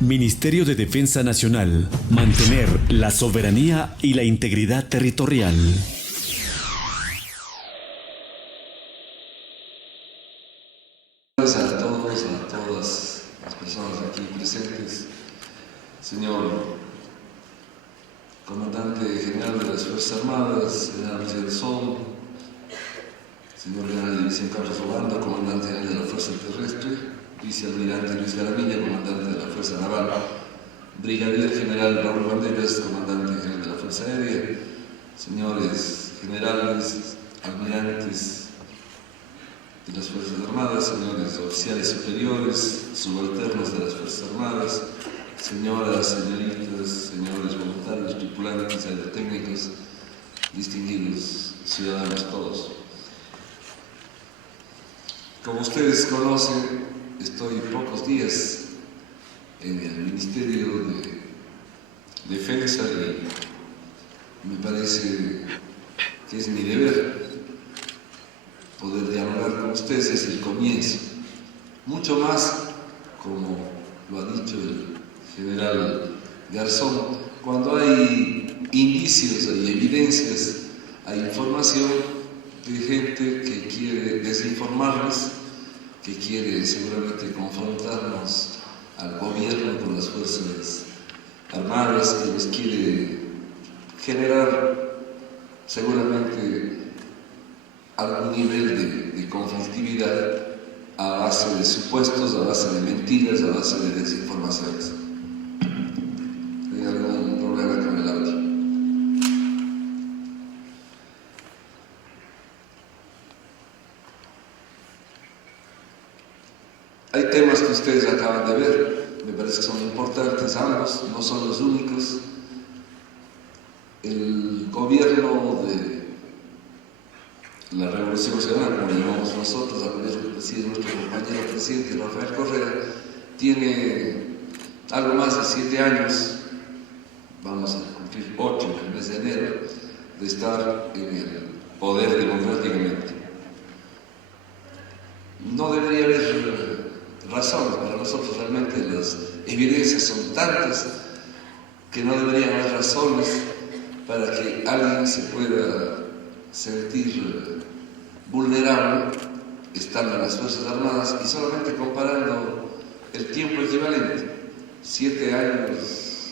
Ministerio de Defensa Nacional. Mantener la soberanía y la integridad territorial. Gracias a todos, a todas las personas aquí presentes. Señor Comandante General de las Fuerzas Armadas, General Miguel Sol, señor General de División Carlos Obando, Comandante General de la Fuerza Terrestre, Vicealmirante Luis Garamilla, Comandante de la Fuerza Naval, Brigadier General Raúl Banderas, Comandante General de la Fuerza Aérea, señores generales, almirantes de las Fuerzas Armadas, señores oficiales superiores, subalternos de las Fuerzas Armadas, señoras, señoritas, señores voluntarios, tripulantes, aerotécnicos, distinguidos ciudadanos todos. Como ustedes conocen, estoy pocos días en el Ministerio de Defensa y me parece que es mi deber poder dialogar con ustedes desde el comienzo. Mucho más, como lo ha dicho el general Garzón, cuando hay indicios, hay evidencias, hay información de gente que quiere desinformarnos, que quiere seguramente confrontarnos al gobierno con las Fuerzas Armadas, que les quiere generar seguramente algún nivel de conflictividad a base de supuestos, a base de mentiras, a base de desinformaciones. ¿Hay algún problema con el audio? Hay temas que ustedes acaban de ver, me parece que son importantes ambos, no son los únicos. El gobierno de la Revolución Ciudadana, como le llamamos nosotros, al gobierno que preside nuestro compañero presidente Rafael Correa, tiene algo más de 7 años, vamos a cumplir 8 en el mes de enero, de estar en el poder democráticamente. No debería haber razones para nosotros, realmente las evidencias son tantas que no deberían haber razones para que alguien se pueda sentir vulnerable estando en las Fuerzas Armadas y solamente comparando el tiempo equivalente, 7 años,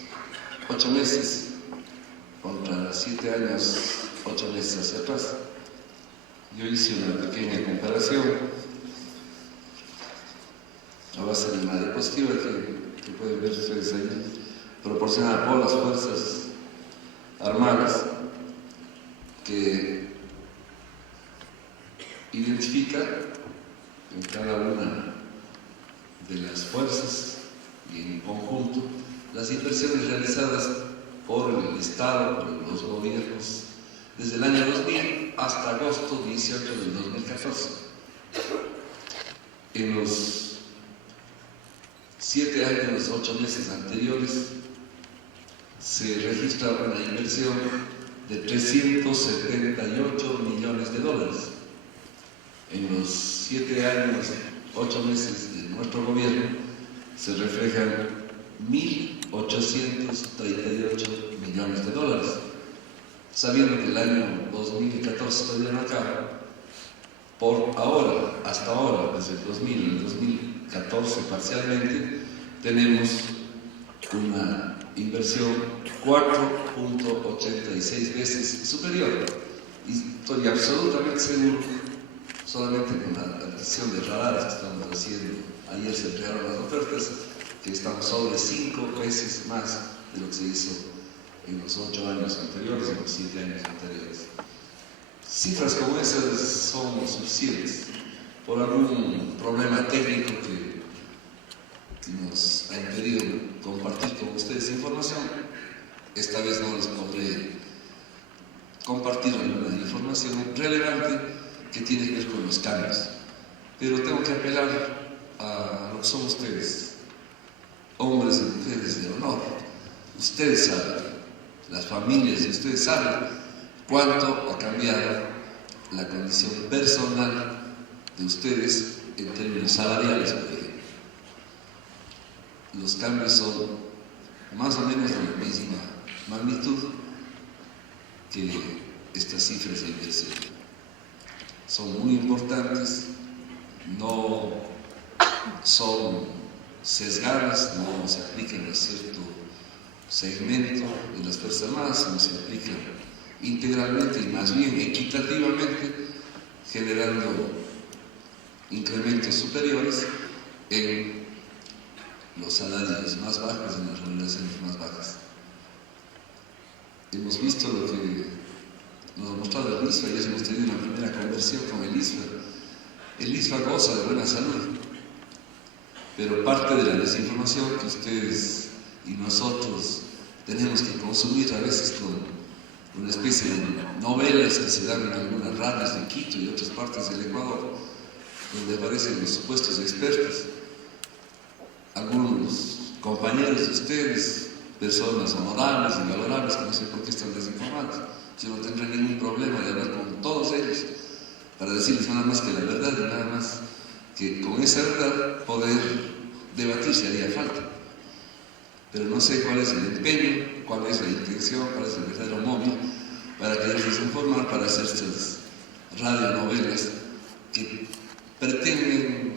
8 meses contra 7 años, 8 meses hacia atrás. Yo hice una pequeña comparación a base de una diapositiva que pueden ver ustedes ahí, proporcionada por las Fuerzas Armadas, que identifica en cada una de las fuerzas y en conjunto las inversiones realizadas por el Estado, por los gobiernos, desde el año 2000 hasta agosto 18 del 2014. En los 7 años, 8 meses anteriores, se registra una inversión de 378 millones de dólares. En los 7 años, 8 meses de nuestro gobierno, se reflejan 1.838 millones de dólares. Sabiendo que el año 2014 todavía no acaba, por ahora, hasta ahora, desde el 2000, el 2014 parcialmente, tenemos una inversión 4.86 veces superior. Y estoy absolutamente seguro, solamente con la adquisición de radares que estamos haciendo, ayer se entregaron las ofertas, que estamos sobre 5 veces más de lo que se hizo en los 8 años anteriores, en los 7 años anteriores. Cifras como esas son suficientes. Por algún problema técnico que nos ha impedido compartir con ustedes información, esta vez no les podré compartir alguna información relevante que tiene que ver con los cambios. Pero tengo que apelar a lo que son ustedes, hombres y mujeres de honor. Ustedes saben, las familias de ustedes saben cuánto ha cambiado la condición personal de ustedes en términos salariales, por ejemplo. los cambios son más o menos de la misma magnitud que estas cifras de inversión. Son muy importantes, no son sesgadas, no se aplican a cierto segmento de las Fuerzas Armadas, sino se aplican integralmente y más bien equitativamente, generando incrementos superiores en los salarios más bajos, en las remuneraciones más bajas. Hemos visto lo que nos ha mostrado el ISFA, y hemos tenido una primera conversión con el ISFA. El ISFA goza de buena salud, pero parte de la desinformación que ustedes y nosotros tenemos que consumir a veces con una especie de novelas que se dan en algunas radios de Quito y otras partes del Ecuador, donde aparecen los supuestos expertos. Algunos compañeros de ustedes, personas honorables y valorables, que no sé por qué están desinformados. Yo no tendré ningún problema de hablar con todos ellos para decirles nada más que la verdad y nada más que con esa verdad poder debatir si haría falta. Pero no sé cuál es el empeño, cuál es la intención, cuál es el verdadero móvil para querer desinformar, para hacer estas radionovelas que pretenden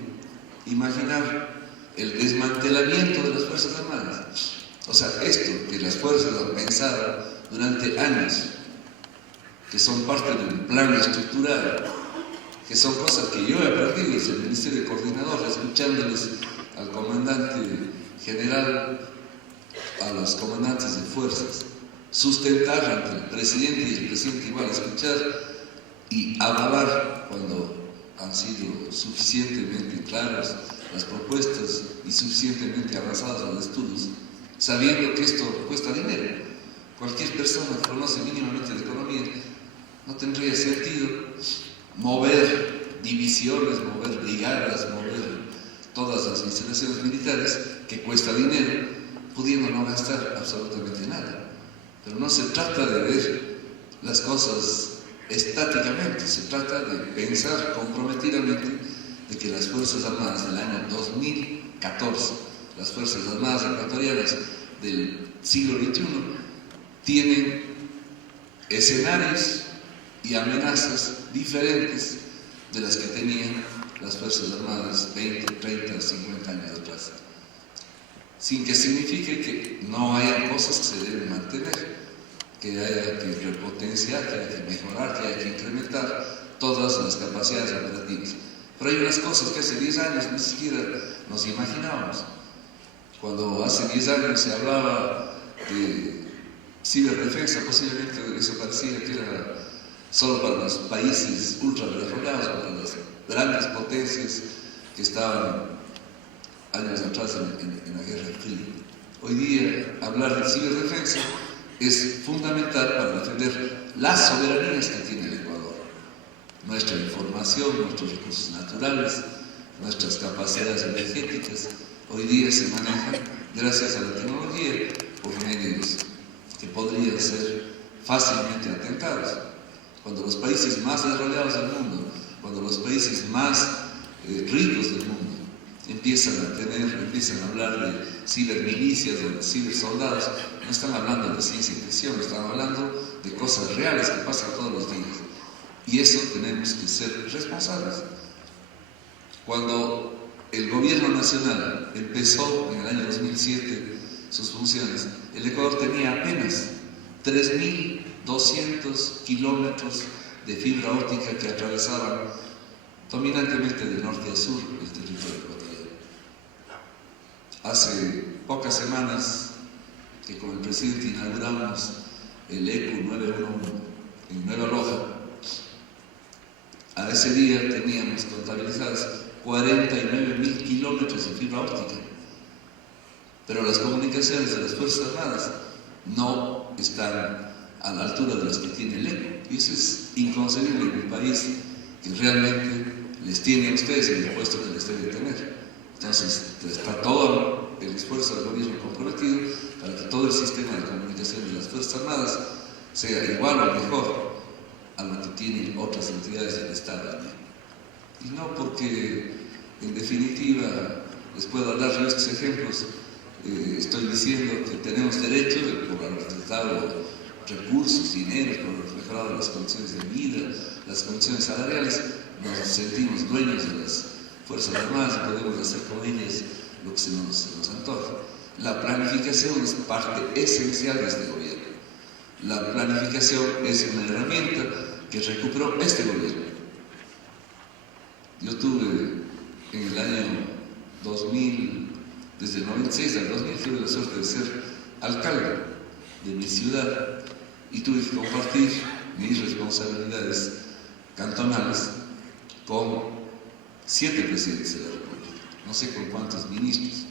imaginar el desmantelamiento de las Fuerzas Armadas. O sea, esto que las fuerzas han pensado durante años, que son parte de un plan estructural, que son cosas que yo he aprendido desde el Ministerio Coordinador, escuchándoles al comandante general, a los comandantes de fuerzas, sustentar ante el presidente y el presidente igual, escuchar y avalar cuando han sido suficientemente claras las propuestas y suficientemente avanzados los estudios, sabiendo que esto cuesta dinero. Cualquier persona que conoce mínimamente de economía no tendría sentido mover divisiones, mover brigadas, mover todas las instalaciones militares, que cuesta dinero, pudiendo no gastar absolutamente nada. Pero no se trata de ver las cosas estáticamente, se trata de pensar comprometidamente de que las Fuerzas Armadas del año 2014, las Fuerzas Armadas ecuatorianas del siglo XXI, tienen escenarios y amenazas diferentes de las que tenían las Fuerzas Armadas 20, 30, 50 años atrás. Sin que signifique que no haya cosas que se deben mantener, que haya que repotenciar, que haya que mejorar, que haya que incrementar todas las capacidades operativas. Pero hay unas cosas que hace 10 años ni siquiera nos imaginábamos. Cuando hace 10 años se hablaba de ciberdefensa, posiblemente eso parecía que era solo para los países ultradesarrollados, para las grandes potencias que estaban años atrás en la Guerra Fría. Hoy día hablar de ciberdefensa es fundamental para defender las soberanías que tiene el Ecuador, nuestra información, nuestros recursos naturales, nuestras capacidades energéticas. Hoy día se manejan, gracias a la tecnología, por medios que podrían ser fácilmente atentados. Cuando los países más desarrollados del mundo, cuando los países más ricos del mundo empiezan a hablar de cibermilicias, de cibersoldados, no están hablando de ciencia ficción, están hablando de cosas reales que pasan todos los días. Y eso tenemos que ser responsables. Cuando el gobierno nacional empezó en el año 2007 sus funciones, el Ecuador tenía apenas 3.200 kilómetros de fibra óptica que atravesaban dominantemente de norte a sur el territorio ecuatoriano. Hace pocas semanas que con el presidente inauguramos el ECU 911 en Nueva Loja, a ese día teníamos contabilizadas 49.000 kilómetros de fibra óptica, pero las comunicaciones de las Fuerzas Armadas no están a la altura de las que tiene el ECU, y eso es inconcebible en un país que realmente les tiene a ustedes el puesto que les debe tener. Entonces está todo el esfuerzo del gobierno comprometido para que todo el sistema de comunicación de las Fuerzas Armadas sea igual o mejor a lo que tienen otras entidades del Estado. Y no porque, en definitiva, les puedo dar yo estos ejemplos estoy diciendo que tenemos derecho por haber dado recursos, dinero, por haber mejorado las condiciones de vida, las condiciones salariales, nos sentimos dueños de las Fuerzas Armadas y podemos hacer con ellas lo que se nos antoja. La planificación es parte esencial de este gobierno. La planificación es una herramienta que recuperó este gobierno. Yo tuve en el año 2000, desde el 96 al 2000, tuve la suerte de ser alcalde de mi ciudad y tuve que compartir mis responsabilidades cantonales con 7 presidentes de la República, no sé con cuántos ministros.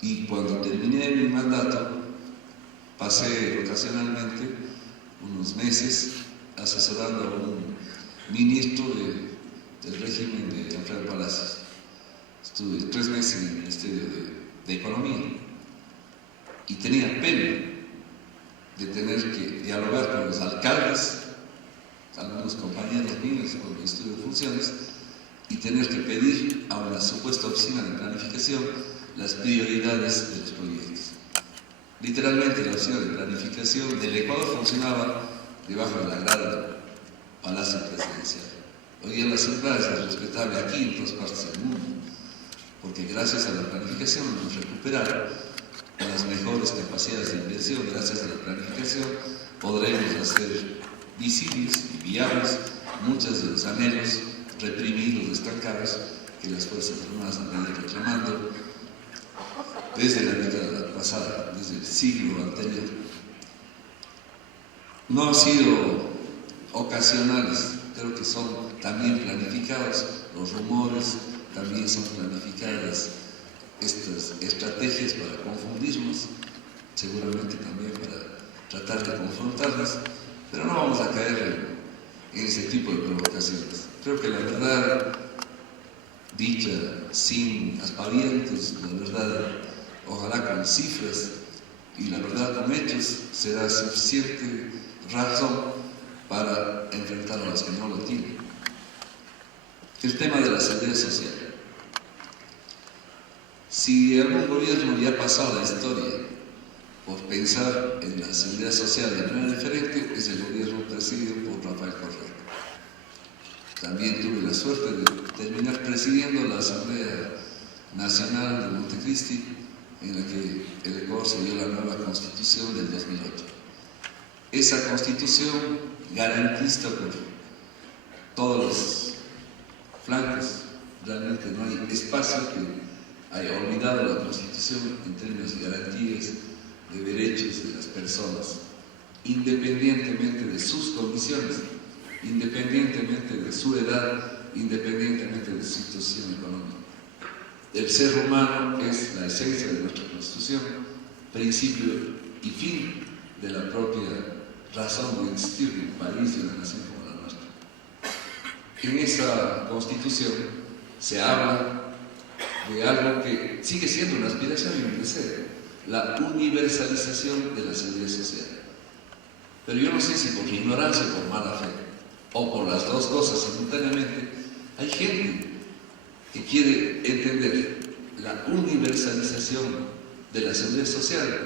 Y cuando terminé mi mandato, pasé ocasionalmente unos meses asesorando a un ministro del régimen de Alfredo Palacios. Estuve 3 meses en el Ministerio de Economía y tenía pena de tener que dialogar con los alcaldes, algunos compañeros míos con el estudio de funciones, y tener que pedir a una supuesta oficina de planificación las prioridades de los proyectos. Literalmente la oficina de planificación del Ecuador funcionaba debajo de la grada del Palacio Presidencial. Hoy día la central es respetable aquí en todas partes del mundo, porque gracias a la planificación hemos recuperado las mejores capacidades de inversión. Gracias a la planificación podremos hacer visibles y viables muchos de los anhelos reprimidos, estancados, que las Fuerzas Armadas han venido reclamando desde la década pasada, desde el siglo anterior. No han sido ocasionales, creo que son también planificados, los rumores también son planificadas, estas estrategias para confundirnos, seguramente también para tratar de confrontarnos, pero no vamos a caer en ese tipo de provocaciones. Creo que la verdad, dicha sin aspavientos, la verdad, ojalá con cifras y la verdad con hechos, será suficiente razón para enfrentar a los que no lo tienen. El tema de la seguridad social. Si algún gobierno ya ha pasado la historia por pensar en la seguridad social de manera diferente, es el gobierno presidido por Rafael Correa. También tuve la suerte de terminar presidiendo la Asamblea Nacional de Montecristi, en la que el Ecuador se dio la nueva Constitución del 2008. Esa Constitución garantiza por todos los flancos, realmente no hay espacio que haya olvidado la Constitución en términos de garantías de derechos de las personas, independientemente de sus condiciones, independientemente de su edad, independientemente de su situación económica. El ser humano es la esencia de nuestra Constitución, principio y fin de la propia razón de existir de un país y una nación como la nuestra. En esa Constitución se habla de algo que sigue siendo una aspiración y un deseo, la universalización de la seguridad social. Pero yo no sé si por ignorancia o por mala fe, o por las dos cosas simultáneamente, hay gente que quiere entender la universalización de la seguridad social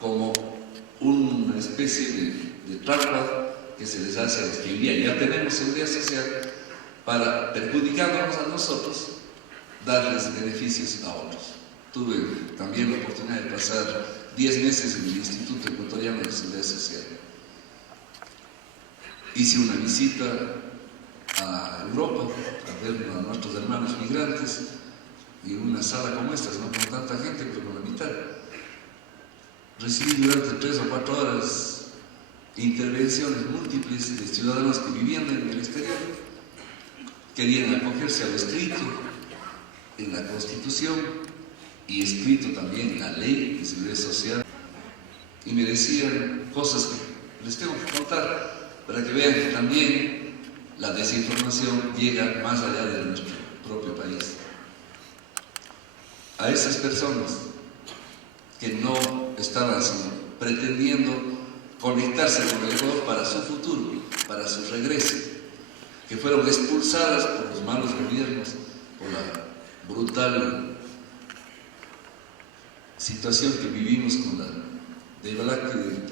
como una especie de trampa que se les hace a los que hoy día ya tenemos seguridad social para, perjudicándonos a nosotros, darles beneficios a otros. Tuve también la oportunidad de pasar 10 meses en el Instituto Ecuatoriano de Seguridad Social. Hice una visita a Europa a ver a nuestros hermanos migrantes y en una sala como esta, no con tanta gente, pero con la mitad. Recibí durante 3 o 4 horas intervenciones múltiples de ciudadanos que vivían en el exterior, querían acogerse a lo escrito en la Constitución y escrito también en la Ley de Seguridad Social, y me decían cosas que les tengo que contar para que vean que también la desinformación llega más allá de nuestro propio país. A esas personas que no estaban pretendiendo conectarse con el Ecuador para su futuro, para su regreso, que fueron expulsadas por los malos gobiernos, por la brutal situación que vivimos con la debacle del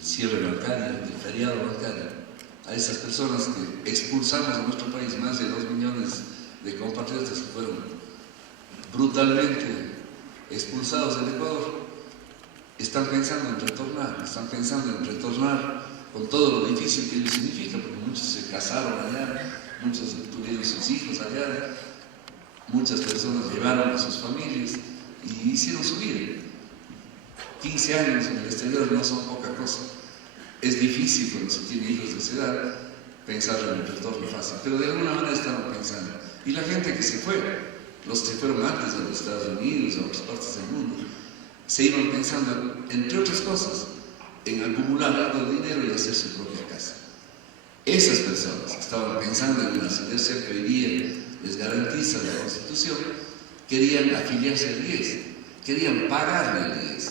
cierre bancario, del feriado bancario, a esas personas que expulsamos a nuestro país, más de 2 millones de compatriotas que fueron brutalmente expulsados del Ecuador, están pensando en retornar con todo lo difícil que ello significa, porque muchos se casaron allá, muchos tuvieron sus hijos allá, muchas personas llevaron a sus familias y hicieron su vida. 15 años en el exterior no son poca cosa. Es difícil cuando se tiene hijos de esa edad pensar en el retorno fácil, pero de alguna manera estaban pensando. Y la gente que se fue, los que fueron antes a los Estados Unidos, a otras partes del mundo, se iban pensando, entre otras cosas, en acumular algo de dinero y hacer su propia casa. Esas personas que estaban pensando en una situación que hoy día les garantiza la Constitución, querían afiliarse al IES, querían pagarle al IES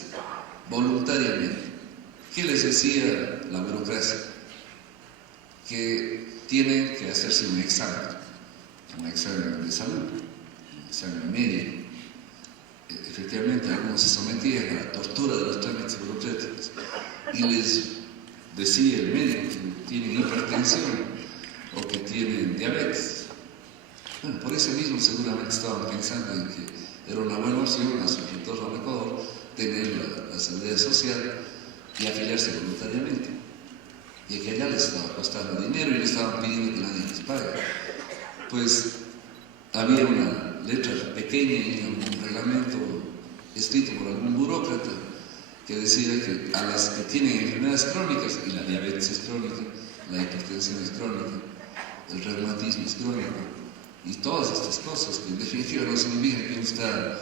voluntariamente. ¿Qué les decía la burocracia? Que tienen que hacerse un examen de salud, un examen médico. Efectivamente, algunos se sometían a la tortura de los trámites burocráticos y les decía el médico que tienen hipertensión o que tienen diabetes. Bueno, por eso mismo seguramente estaban pensando en que era una buena opción a su retorno al Ecuador tener la seguridad social y afiliarse voluntariamente. Y que allá les estaba costando dinero y le estaban pidiendo que nadie les pague. Pues había una letra pequeña y un reglamento escrito por algún burócrata que decía que a las que tienen enfermedades crónicas, y la diabetes es crónica, la hipertensión es crónica, el reumatismo es crónico, y todas estas cosas que en definitiva no significan que uno está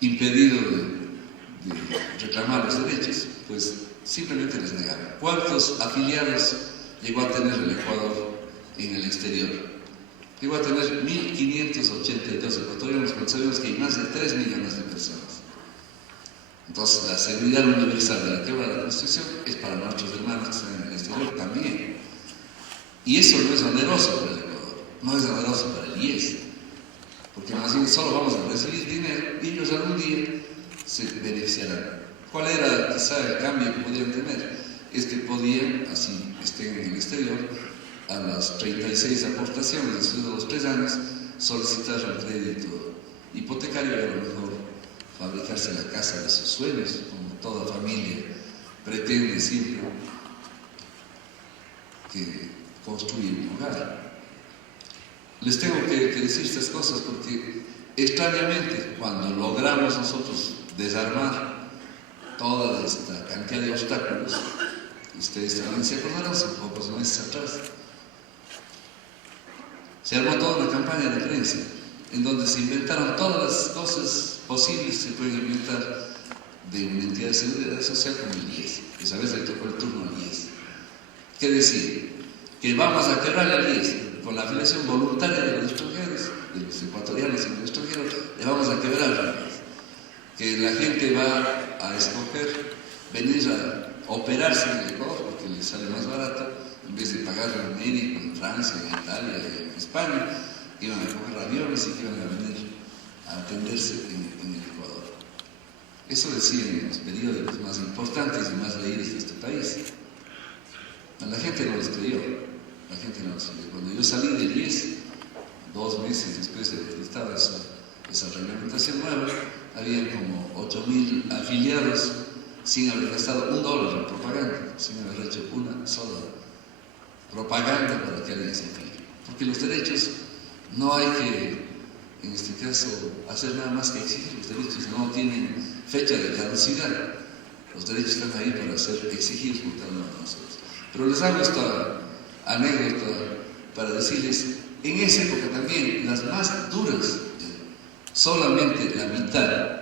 impedido de reclamar los derechos, pues simplemente les negaban. ¿Cuántos afiliados llegó a tener el Ecuador en el exterior? Llegó a tener 1.582 ecuatorianos, cuando sabemos que hay más de 3 millones de personas. Entonces, la seguridad universal de la que habla la Constitución es para nuestros hermanos que están en el exterior también. Y eso no es oneroso para el Ecuador, no es oneroso para el IES, porque más bien solo vamos a recibir dinero y ellos algún día se beneficiarán. ¿Cuál era quizá el cambio que podían tener? Es que podían, así estén en el exterior, a las 36 aportaciones después de los 3 años, solicitar un crédito hipotecario y a lo mejor fabricarse la casa de sus sueños, como toda familia pretende siempre que construya un hogar. Les tengo que decir estas cosas porque extrañamente cuando logramos nosotros desarmar toda esta cantidad de obstáculos, ustedes también se acordarán, hace pocos meses atrás, se armó toda una campaña de prensa en donde se inventaron todas las cosas posibles que se pueden inventar de una entidad de seguridad social como el IES. Esa vez le tocó el turno al IES. ¿Qué decir? Que vamos a quebrar al IES con la afiliación voluntaria de los extranjeros, de los ecuatorianos y de los extranjeros, le vamos a quebrar al IES. Que la gente va a escoger venir a operarse en el Ecuador porque les sale más barato, en vez de pagar un médico en Francia, en Italia, en España, que iban a coger aviones y que iban a venir a atenderse en el Ecuador. Eso decían los periódicos más importantes y más leídos de este país. A la gente no les creyó. La gente no les creyó. Cuando yo salí del IES, 2 meses después de que estaba esa reglamentación nueva, había como 8.000 afiliados sin haber gastado $1 en propaganda, sin haber hecho una sola propaganda para que alguien se afilie. Porque los derechos no hay que, en este caso, hacer nada más que exigir. Los derechos no tienen fecha de caducidad. Los derechos están ahí para ser exigidos por cada uno de nosotros. Pero les hago esta anécdota para decirles, en esa época también, las más duras, solamente la mitad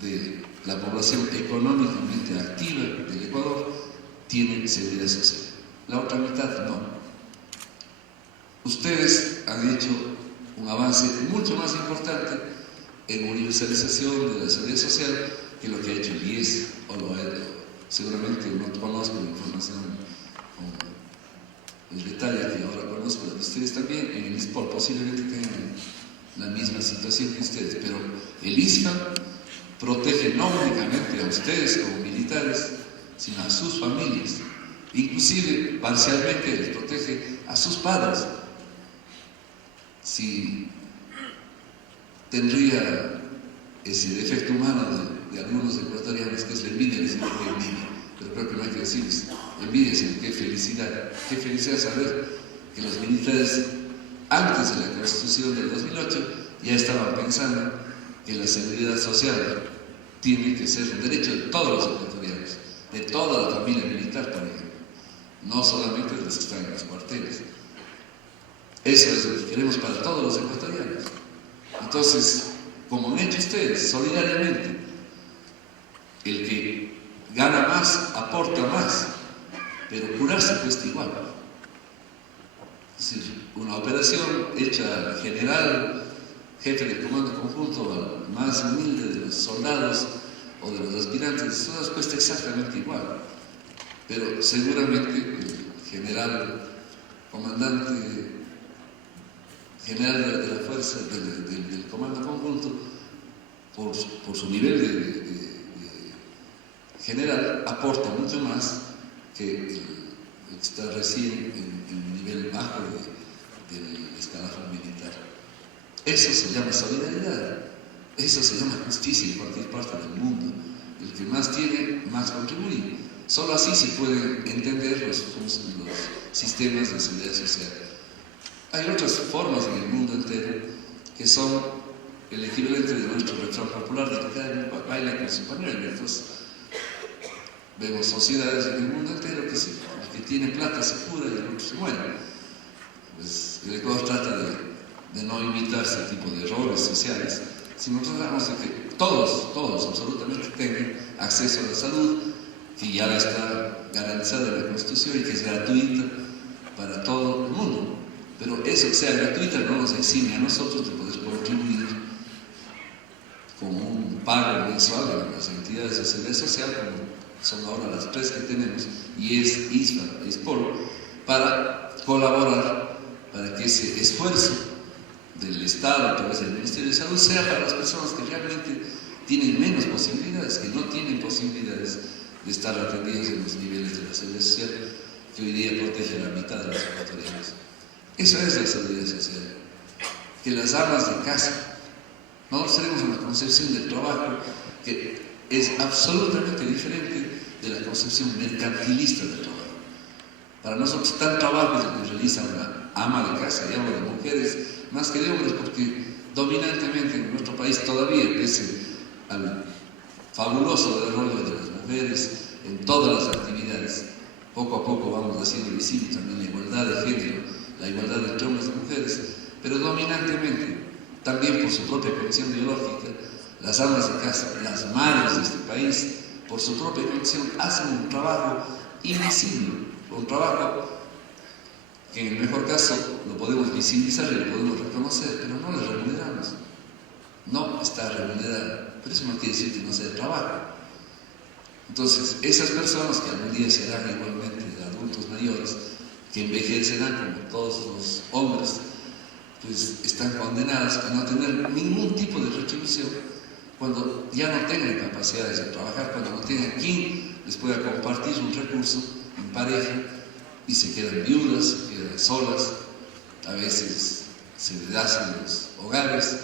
de la población económicamente activa del Ecuador tiene seguridad social. La otra mitad no. Ustedes han hecho un avance mucho más importante en universalización de la seguridad social que lo que ha hecho el IES o lo ha hecho. Seguramente no conozco la información con el detalle que ahora conozco de ustedes también. En el ISPOL posiblemente tengan la misma situación que ustedes, pero el ISPA protege no únicamente a ustedes como militares, sino a sus familias. Inclusive, parcialmente, les protege a sus padres. Si tendría ese defecto humano de algunos ecuatorianos, que es la envidia, les digo que envidia, pero creo que no hay que decirles envidia, sino qué felicidad saber que los militares, antes de la Constitución del 2008, ya estaban pensando que la seguridad social tiene que ser un derecho de todos los ecuatorianos, de toda la familia militar, por ejemplo, no solamente de los que están en los cuarteles. Eso es lo que queremos para todos los ecuatorianos. Entonces, como han hecho ustedes, solidariamente, el que gana más, aporta más, pero curarse cuesta igual. Es decir, una operación hecha al general, jefe del comando conjunto, al más humilde de los soldados o de los aspirantes, todas cuesta exactamente igual. Pero seguramente el general, comandante general de la fuerza, del comando conjunto, por su nivel de general, aporta mucho más que el que está recién en un nivel bajo del escalafón militar. Eso se llama solidaridad, eso se llama justicia en cualquier parte del mundo. El que más tiene, más contribuye. Solo así se pueden entender los sistemas de seguridad social. Hay otras formas en el mundo entero que son el equivalente de nuestro refrán popular de que cada uno baila con su pañuelo. Entonces, vemos sociedades en el mundo entero que el que tiene plata se cura y el otro se muere. Pues el Ecuador trata de no imitar ese tipo de errores sociales, sino tratamos de que todos absolutamente tengan acceso a la salud, que ya está garantizada en la Constitución y que es gratuita para todo el mundo. Pero eso que sea gratuita no nos exime a nosotros de poder contribuir con un pago mensual en las entidades de seguridad social, como son ahora las tres que tenemos, y es ISFA, ISPOL, para colaborar para que ese esfuerzo del Estado a través del Ministerio de Salud sea para las personas que realmente tienen menos posibilidades, que no tienen posibilidades de estar atendidos en los niveles de la seguridad social que hoy día protege a la mitad de los ecuatorianos. Eso es la seguridad social. Que las amas de casa, nosotros tenemos una concepción del trabajo que es absolutamente diferente de la concepción mercantilista del trabajo. Para nosotros, tal trabajo es el que realiza una ama de casa, y hablo de mujeres más que de hombres, porque dominantemente en nuestro país todavía, pese al fabuloso desarrollo de las mujeres en todas las actividades, poco a poco vamos haciendo visible también la igualdad de género, la igualdad entre hombres y mujeres, pero dominantemente, también por su propia condición biológica, las amas de casa, las madres de este país, por su propia condición, hacen un trabajo invisible, un trabajo que en el mejor caso lo podemos visibilizar y lo podemos reconocer, pero no lo remuneramos. No está remunerada, pero eso no quiere decir que no sea trabajo. Entonces, esas personas que algún día serán igualmente adultos mayores, que envejecerán como todos los hombres, pues están condenadas a no tener ningún tipo de retribución cuando ya no tengan capacidades de trabajar, cuando no tengan quien les pueda compartir un recurso en pareja y se quedan viudas, se quedan solas, a veces se deshacen los hogares,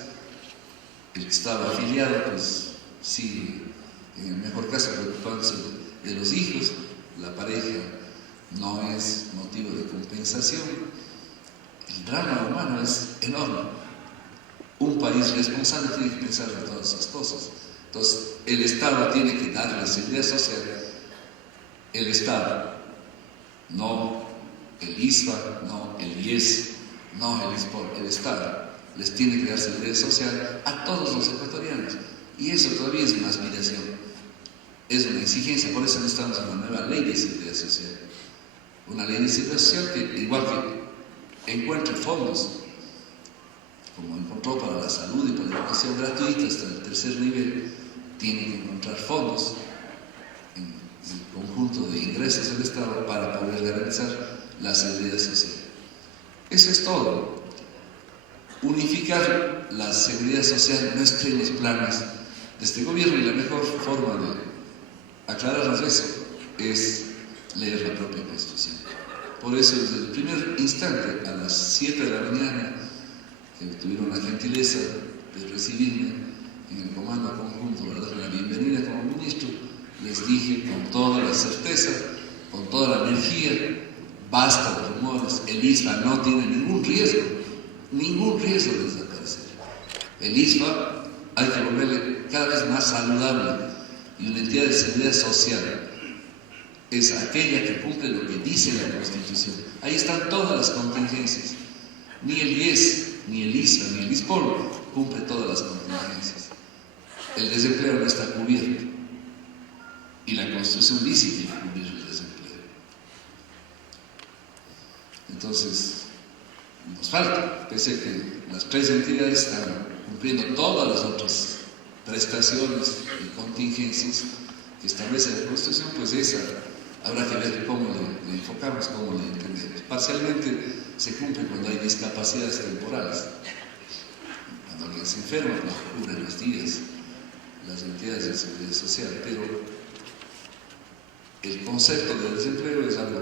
el que estaba afiliado pues sigue en el mejor caso preocupándose de los hijos, la pareja no es motivo de compensación. El drama humano es enorme. Un país responsable tiene que pensar en todas esas cosas. Entonces, el Estado tiene que dar la seguridad social. El Estado, no el ISFA, no el IES, no el ISPOL, el Estado les tiene que dar seguridad social a todos los ecuatorianos. Y eso todavía es una aspiración, es una exigencia. Por eso necesitamos una nueva ley de seguridad social. Una ley de seguridad social que, igual que encuentre fondos, como encontró para la salud y para la educación gratuita hasta el tercer nivel, tiene que encontrar fondos en el conjunto de ingresos del Estado para poder garantizar la seguridad social. Eso es todo. Unificar la seguridad social no está en los planes de este gobierno, y la mejor forma de aclararnos eso es leer la propia Constitución. Por eso, desde el primer instante, a las 7 de la mañana, que tuvieron la gentileza de recibirme en el comando conjunto para darme la bienvenida como ministro, les dije con toda la certeza, con toda la energía: basta de rumores, el ISFA no tiene ningún riesgo de desaparecer. El ISFA hay que volverle cada vez más saludable, y una entidad de seguridad social es aquella que cumple lo que dice la Constitución. Ahí están todas las contingencias. Ni el IES, ni el ISFA, ni el ISPOL cumple todas las contingencias. El desempleo no está cubierto, y la Constitución dice que hay que cubrir el desempleo. Entonces, nos falta, pese a que las tres entidades están cumpliendo todas las otras prestaciones y contingencias que establece la Constitución, pues esa habrá que ver cómo le enfocamos, cómo le entendemos. Parcialmente se cumple cuando hay discapacidades temporales. Cuando alguien se enferma, pues cubren los días las entidades de seguridad social, pero el concepto del desempleo es algo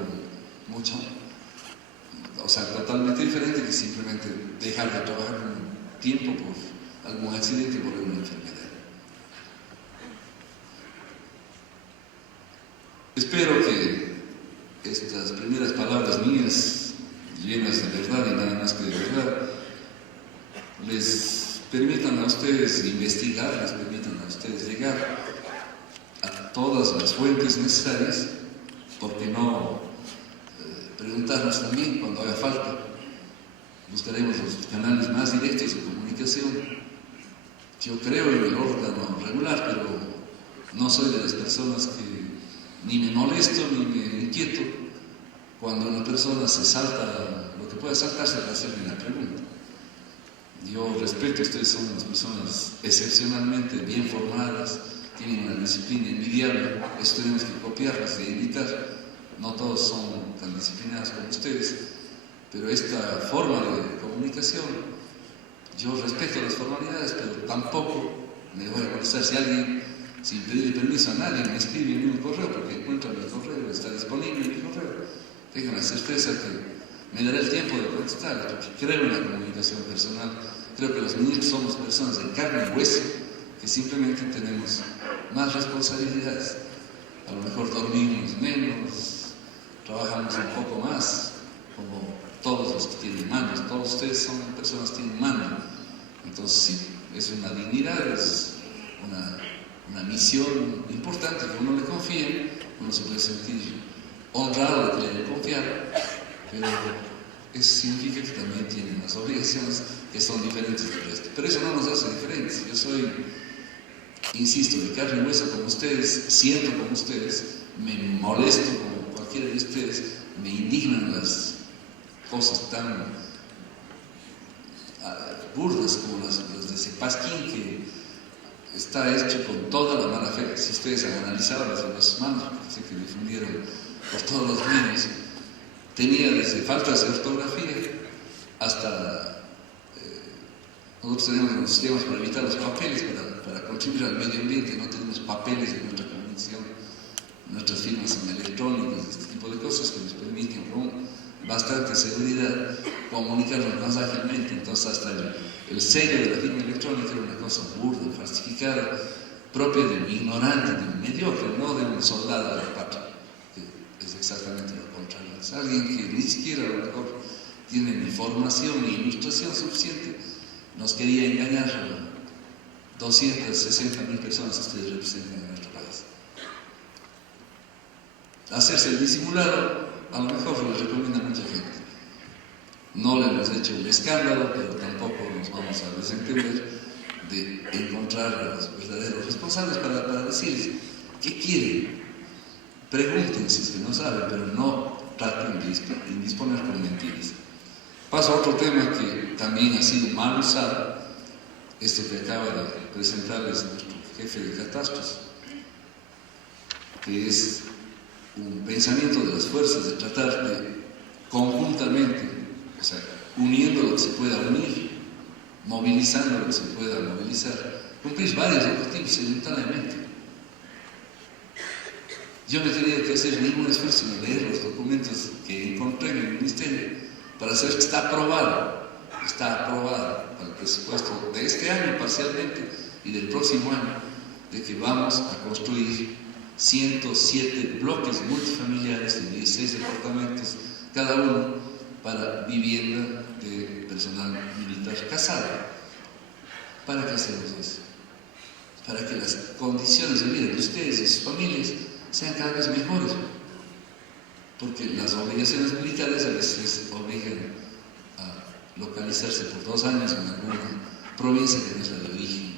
totalmente diferente que simplemente dejar de trabajar un tiempo por algún accidente o por alguna enfermedad. Espero que estas primeras palabras mías, llenas de verdad y nada más que de verdad, les permitan a ustedes investigar, les permitan a ustedes llegar a todas las fuentes necesarias, porque no preguntarnos también cuando haga falta. Buscaremos los canales más directos de comunicación. Yo creo en el órgano regular, pero no soy de las personas que ni me molesto ni me inquieto cuando una persona se salta lo que pueda saltarse para hacerme una pregunta. Yo respeto, ustedes son unas personas excepcionalmente bien formadas, tienen una disciplina envidiable, eso tenemos que copiarlas e imitar. No todos son tan disciplinados como ustedes, pero esta forma de comunicación, yo respeto las formalidades, pero tampoco me voy a molestar si alguien, sin pedirle permiso a nadie, me escribe en mi correo, porque encuentra mi correo, está disponible en mi correo. Tengan la certeza que me daré el tiempo de contestar, porque creo en la comunicación personal. Creo que los ministros somos personas de carne y hueso, que simplemente tenemos más responsabilidades. A lo mejor dormimos menos, trabajamos un poco más, como todos los que tienen manos. Todos ustedes son personas que tienen mano. Entonces sí, es una dignidad, es una misión importante que uno le confíe. Uno se puede sentir honrado de que le confiar, pero eso significa que también tienen unas obligaciones que son diferentes del resto. Pero eso no nos hace diferentes. Yo soy, insisto, de carne y hueso como ustedes, siento como ustedes, me molesto como cualquiera de ustedes, me indignan las cosas tan burdas como las de Cepasquín, que está hecho con toda la mala fe. Si ustedes han analizado los manuscritos que difundieron por todos los medios, tenía desde faltas de ortografía hasta nosotros tenemos los sistemas para evitar los papeles, para contribuir al medio ambiente. No tenemos papeles de nuestra convención, nuestras firmas son electrónicas, este tipo de cosas que nos permiten con bastante seguridad comunicarnos más ágilmente. Entonces hasta el sello de la firma electrónica era una cosa burda, falsificada, propia de un ignorante, de un mediocre, no de un soldado de la patria, que es exactamente lo contrario. Es alguien que ni siquiera a lo mejor tiene ni formación ni ilustración suficiente. Nos quería engañar a 260.000 personas que ustedes representan en nuestro país. Hacerse el disimulado, a lo mejor lo recomienda mucha gente. No le hemos hecho un escándalo, pero tampoco nos vamos a desentender de encontrar a los verdaderos responsables para decirles qué quieren. Pregunten si es que no saben, pero no traten de indisponer con mentiras. Paso a otro tema que también ha sido mal usado, esto que acaba de presentarles nuestro jefe de catástrofes, que es un pensamiento de las fuerzas de tratar de conjuntamente, o sea, uniendo lo que se pueda unir, movilizando lo que se pueda movilizar, cumplir varios objetivos simultáneamente. Yo no he tenido que hacer ningún esfuerzo en leer los documentos que encontré en el Ministerio para saber que está aprobado para el presupuesto de este año parcialmente y del próximo año, de que vamos a construir 107 bloques multifamiliares de 16 departamentos, cada uno para vivienda de personal militar casado. ¿Para qué hacemos eso? Para que las condiciones de vida de ustedes y sus familias sean cada vez mejores, porque las obligaciones militares a veces obligan a localizarse por 2 años en alguna provincia que no es la de origen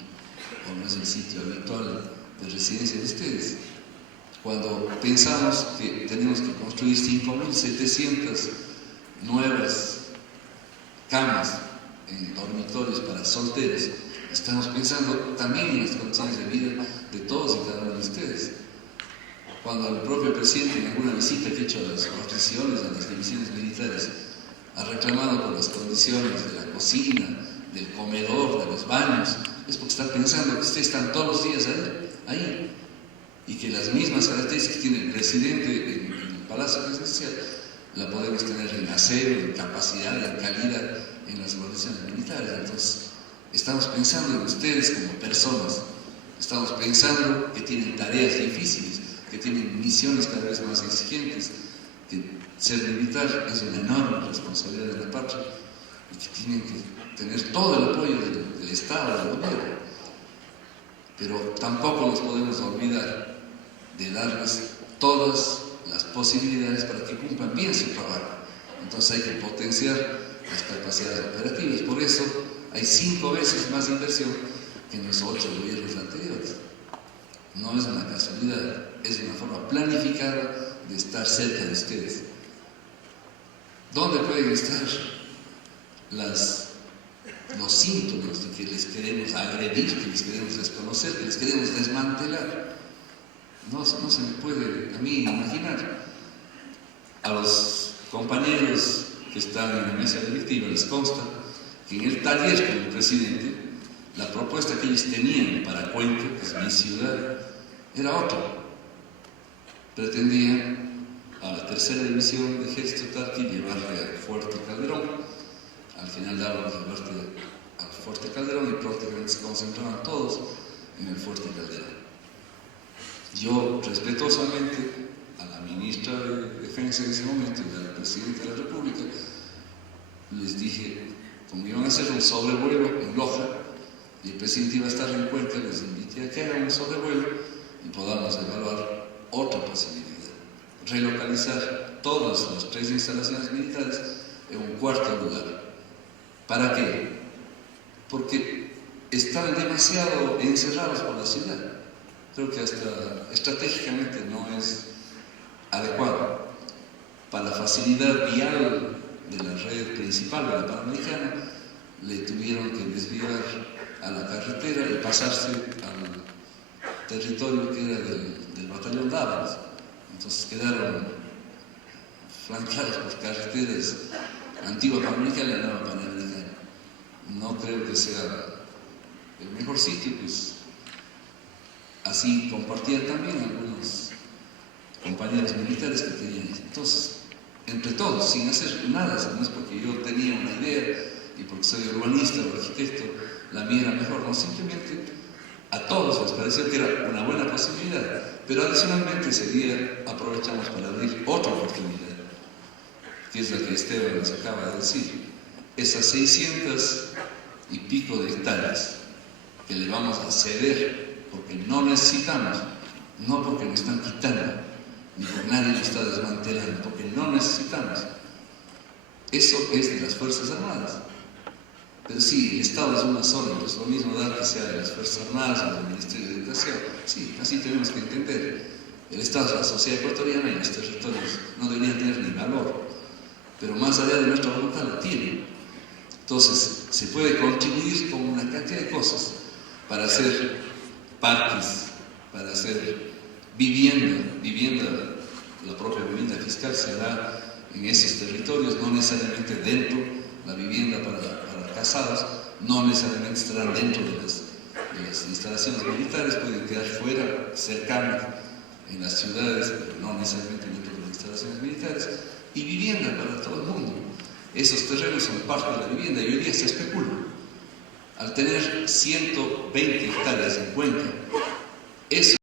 o no es el sitio habitual de residencia de ustedes. Cuando pensamos que tenemos que construir 5.700 nuevas camas en dormitorios para solteros, estamos pensando también en las condiciones de vida de todos y cada uno de ustedes. Cuando el propio presidente en alguna visita que ha hecho a las guarniciones, a las divisiones militares, ha reclamado por las condiciones de la cocina, del comedor, de los baños, es porque está pensando que ustedes están todos los días ahí y que las mismas características que tiene el presidente en el Palacio Presidencial la podemos tener en aseo, en capacidad, en calidad en las guarniciones militares. Entonces, estamos pensando en ustedes como personas, estamos pensando que tienen tareas difíciles, que tienen misiones cada vez más exigentes, que ser militar es una enorme responsabilidad de la patria y que tienen que tener todo el apoyo del Estado, del gobierno. Pero tampoco nos podemos olvidar de darles todas las posibilidades para que cumplan bien su trabajo. Entonces hay que potenciar las capacidades operativas. Por eso hay 5 veces más inversión que en los 8 gobiernos anteriores. No es una casualidad, es una forma planificada de estar cerca de ustedes. ¿Dónde pueden estar los síntomas de que les queremos agredir, que les queremos desconocer, que les queremos desmantelar? No se me puede a mí imaginar. A los compañeros que están en la mesa directiva les consta que en el taller con el presidente, la propuesta que ellos tenían para Cuenca, que es mi ciudad, era otra. Pretendían a la tercera división de Ejército Tarqui llevarle al Fuerte Calderón. Al final daban llevarte al Fuerte Calderón y prácticamente se concentraban todos en el Fuerte Calderón. Yo, respetuosamente, a la ministra de Defensa en ese momento y al presidente de la República, les dije, como iban a hacer un sobrevuelo en Loja y el presidente iba a estar en Cuenca, les invité a que hagan un sobrevuelo y podamos evaluar otra posibilidad: relocalizar todas las 3 instalaciones militares en un cuarto lugar. ¿Para qué? Porque están demasiado encerrados por la ciudad. Creo que hasta estratégicamente no es adecuado. Para la facilidad vial de la red principal de la Panamericana, le tuvieron que desviar a la carretera y pasarse al territorio que era del batallón Dávalos. Entonces quedaron flanqueados por carreteras antigua Panamericana y nueva Panamericana. No creo que sea el mejor sitio, pues así compartían también algunos compañeros militares que tenían. Entonces, entre todos, sin hacer nada, no es porque yo tenía una idea y porque soy urbanista o arquitecto, la mía era mejor, no, simplemente a todos les pareció que era una buena posibilidad, pero adicionalmente ese día aprovechamos para abrir otra oportunidad, que es la que Esteban nos acaba de decir. Esas 600 y pico de hectáreas que le vamos a ceder porque no necesitamos, no porque nos están quitando, ni porque nadie nos está desmantelando, porque no necesitamos. Eso es de las Fuerzas Armadas. Pero sí, el Estado es una sola, entonces lo mismo da que sea de las Fuerzas Armadas o del Ministerio de Educación. Sí, así tenemos que entender. El Estado es la sociedad ecuatoriana y los territorios no deberían tener ni valor, pero más allá de nuestra voluntad la tienen. Entonces, se puede contribuir con una cantidad de cosas para hacer parques, para hacer vivienda, la propia vivienda fiscal se da en esos territorios, no necesariamente dentro, la vivienda para casados, no necesariamente estarán dentro de las instalaciones militares pueden quedar fuera, cercanas, en las ciudades, pero no necesariamente dentro de las instalaciones militares, y vivienda para todo el mundo. Esos terrenos son parte de la vivienda y hoy día se especula. Al tener 120 hectáreas en Cuenca, eso